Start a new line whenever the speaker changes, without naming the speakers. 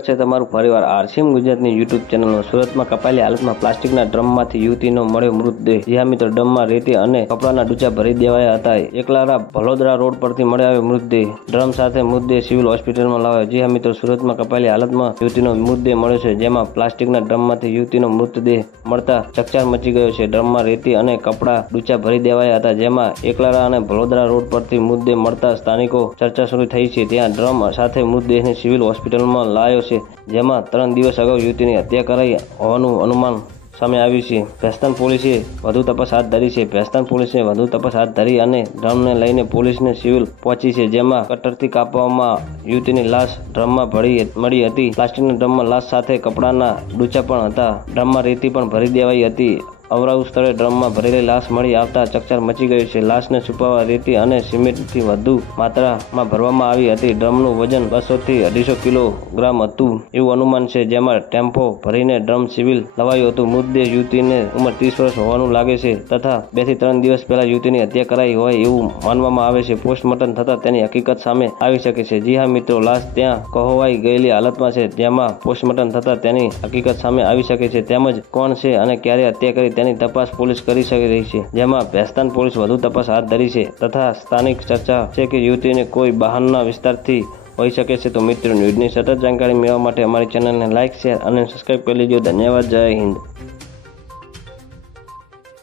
છે તમારું પરિવાર આરસીએમ ગુજરાતની યુટ્યુબ ચેનલમાં. સુરતમાં કપાયેલી હાલતમાં પ્લાસ્ટિકના ડ્રમમાંથી યુવતીનો મળ્યો મૃતદેહ. જ્યાં મિત્રો ડ્રમમાં રેતી અને કપડાના ડૂચા ભરી દેવાયા હતા. એકલારા ભલોદરા રોડ પરથી મળી આવ્યો મૃતદેહ. ડ્રમ સાથે મૃતદેહ સિવિલ હોસ્પિટલમાં લાવ્યો. જી હા મિત્રો સુરતમાં કપાયેલી હાલતમાં યુવતીનો મૃતદેહ મળ્યો છે, જેમાં પ્લાસ્ટિકના ડ્રમમાંથી યુવતીનો મૃતદેહ મળતા ચકચાર મચી ગયો છે. ડ્રમમાં રેતી અને કપડા ડૂચા ભરી દેવાયા હતા, જેમાં એકલારા અને ભલોદરા રોડ પરથી મૃતદેહ મળતા સ્થાનિકો ચર્ચા શરૂ થઈ છે. ત્યાં ડ્રમ સાથે મૃતદેહને સિવિલ હોસ્પિટલમાં લાવ્યો છે, જેમાં ત્રણ દિવસ અગાઉ યુવતીની હત્યા કરાઈ હોવાનું અનુમાન સામે આવ્યું છે. ભેસ્તાન પોલીસે વધુ તપાસ હાથ ધરી છે. ભેસ્તાન પોલીસે વધુ તપાસ હાથ ધરી અને ડ્રમને લઈને પોલીસને સિવિલ પહોંચી છે, જેમાં કટરથી કાપવામાં યુવતીની લાશ ડ્રમમાં ભરી મળી હતી. પ્લાસ્ટિકના ડ્રમમાં લાશ સાથે કપડાના ડૂચા પણ હતા. ડ્રમમાં રેતી પણ ભરી દેવાઈ હતી. અવરાઉ સ્થળે ડ્રમમાં ભરેલી લાશ મળી આવતા ચકચાર મચી ગયું છે. લાશને છુપાવવા રેતી અને સિમેન્ટથી વધુ માત્રામાં ભરવામાં આવી હતી. ડ્રમનું વજન બસોથી અઢીસો કિલોગ્રામ હતું એવું અનુમાન છે, જેમાં ટેમ્પો ભરીને ડ્રમ સિવિલ લવાયું હતું. મૃતદેહ યુવતીને ઉંમર ત્રીસ વર્ષ હોવાનું લાગે છે તથા બેથી ત્રણ દિવસ પહેલા યુવતીની હત્યા કરાઈ હોય એવું માનવામાં આવે છે. પોસ્ટમોર્ટમ થતાં તેની હકીકત સામે આવી શકે છે. જી હા મિત્રો, લાશ ત્યાં કહોવાઈ ગયેલી હાલતમાં છે, જેમાં પોસ્ટમોર્ટમ થતાં તેની હકીકત સામે આવી શકે છે. તેમજ કોણ છે અને ક્યારે હત્યા કરી તેની તપાસ પોલીસ કરી શકી રહી છે. જેમાં ભેસ્તાન પોલીસ વધુ તપાસ હાથ ધરી છે તથા સ્થાનિક ચર્ચા છે કે યુવતીને કોઈ બહારના વિસ્તારથી હોઈ શકે છે. તો મિત્રો, ન્યૂઝની સતત જાણકારી મેળવવા માટે અમારી ચેનલને લાઇક શેર અને સબસ્ક્રાઈબ કરી લેજો. ધન્યવાદ. જય હિન્દ.